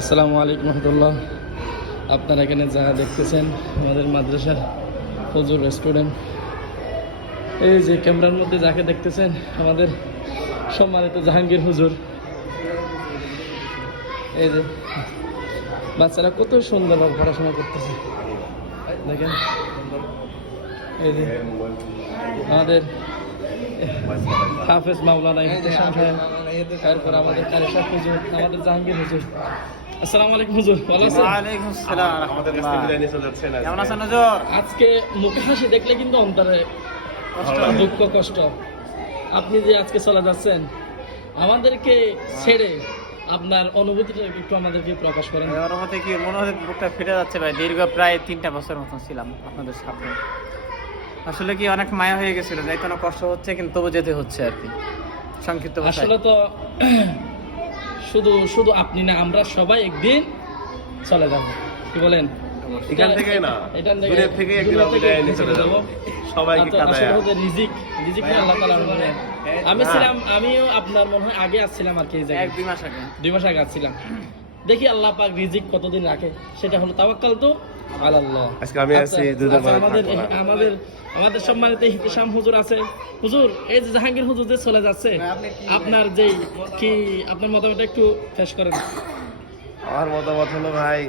আসসালামু আলাইকুম রহমতুল্লাহ। আপনারা এখানে যা দেখতেছেন, আমাদের মাদ্রাসার ফজুর রেস্টুরেন্ট। এই যে ক্যামেরার মধ্যে যাকে দেখতেছেন, আমাদের সম্মানিত জাহাঙ্গীর হুজুর। এই যে বাচ্চারা কত সুন্দরভাবে পড়াশোনা করতেছে। দেখেন। এই যে আমাদের হাফেজ মাওলানা ইহতেশাম সাহেব। তারপর আমাদের কারিশা হুজুর আমাদের জাহাঙ্গীর হুজুর। আসসালামু আলাইকুম হুজুর ভালো আছেন? ওয়ালাইকুম আসসালাম। আমাদের কাছ থেকে বিদায় নিয়ে চলে যাচ্ছেন কেমন আছেন নজর আজকে মুখে হাসি দেখলে কিন্তু অন্তরে কষ্ট, দুঃখ কষ্ট। আপনি যে আজকে চলে যাচ্ছেন আমাদেরকে ছেড়ে আপনার অনুভূতিটা একটু আমাদেরকে প্রকাশ করেন। মধ্যে কি মনে হয় বুকটা ফেটে যাচ্ছে? ভাই দীর্ঘ প্রায় তিনটা বছর মতন ছিলাম আপনাদের সাথে। আসলে কি অনেক মায়া হয়ে গেছিল যাইতে অনেক কষ্ট হচ্ছে কিন্তু তবু যেতে হচ্ছে আর কি। সংক্ষিপ্ত আসলে তো শুধু শুধু আপনি না আমরা সবাই একদিন চলে যাব। কি বলেন? এখান থেকে না এখান থেকে দুনিয়া থেকে একদিন বিদায় নিয়ে চলে যাব। সবাইকে আচ্ছা, কাদায়া আসলে হচ্ছে রিজিক রিজিক আল্লাহ তাআলার মনে। আমি হ্যাঁ। ছিলাম আমিও আপনার মনে হয় আগে আসছিলাম আর কি এই জায়গায়। এক দুই মাস আগে। দুই মাস আগে আসছিলাম দেখি আল্লাহ পাক রিজিক কতদিন রাখে সেটা হলো তাওয়াক্কাল তো আল্লাহ আজকে আমি আছি, দুদিন পরে আমাদের আমাদের আমাদের সম্মানিত হিতেশাম হুজুর আছে। হুজুর এই যে জাহাঙ্গীর হুজুর যে চলে যাচ্ছে আপনার যেই কি আপনার মতামত একটু ফেস করেন। আমার মতামত হলো ভাই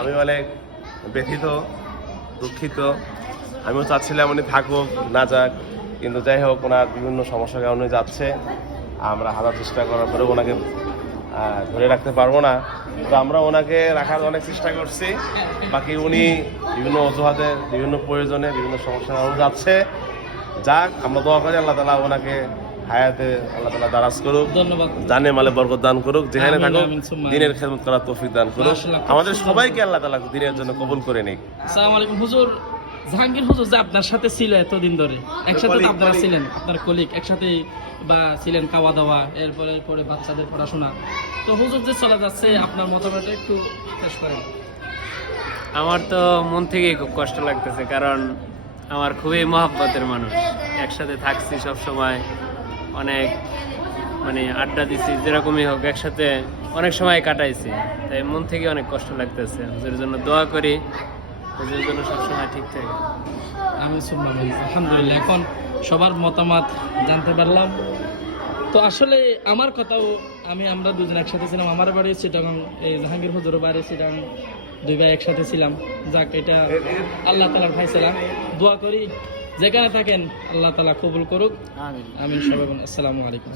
আমি অনেক ব্যথিত দুঃখিত। আমিও চাচ্ছিলাম উনি থাকুক না যাক কিন্তু যাই হোক ওনার বিভিন্ন সমস্যার কারণে যাচ্ছে। আমরা হাজার চেষ্টা করার পরে ওনাকে ধরে রাখতে পারব না। তো আমরা ওনাকে রাখার অনেক চেষ্টা করছি। বাকি উনি বিভিন্ন অজুহাতে বিভিন্ন প্রয়োজনে বিভিন্ন সমস্যার কারণে যাচ্ছে। যাক আমরা দোয়া করি আল্লাহ তালা ওনাকে হায়াতে আল্লাহ তালা দারাজ করুক ধন্যবাদ। জানে মালে বরকত দান করুক যেখানে থাকুক দিনের খেদমত করার তৌফিক দান করুক। আমাদের সবাইকে আল্লাহ তালা দিনের জন্য কবুল করে নিক। আসসালামু আলাইকুম। হুজুর জাহাঙ্গীর হুজুর যে আপনার সাথে ছিল এতদিন ধরে একসাথে তো আপনারা ছিলেন আপনার কলিগ একসাথে বা ছিলেন খাওয়া দাওয়া এরপরে পরে বাচ্চাদের পড়াশোনা। তো হুজুর যে চলে যাচ্ছে আপনার মতামত একটু শেষ করেন। আমার তো মন থেকেই খুব কষ্ট লাগতেছে কারণ আমার খুবই মহাব্বতের মানুষ। একসাথে থাকছি সব সময় অনেক মানে আড্ডা দিছি যেরকমই হোক একসাথে অনেক সময় কাটাইছি। তাই মন থেকে অনেক কষ্ট লাগতেছে। হুজুরের জন্য দোয়া করি। হুজুরের জন্য সবসময় ঠিক থাকে। আমি শুনলাম আলহামদুলিল্লাহ এখন সবার মতামত জানতে পারলাম। তো আসলে আমার কথাও আমি আমরা দুজন একসাথে ছিলাম আমার বাড়ি চিটাগাং এই জাহাঙ্গীর হুজুর বাড়ি চিটাগাং দুই ভাই একসাথে ছিলাম। যাক এটা আল্লাহ তালার ভাই ছিলাম দোয়া করি যেখানে থাকেন আল্লাহ তালা কবুল করুক। আমিন। আমি সবাই আসসালামু আলাইকুম।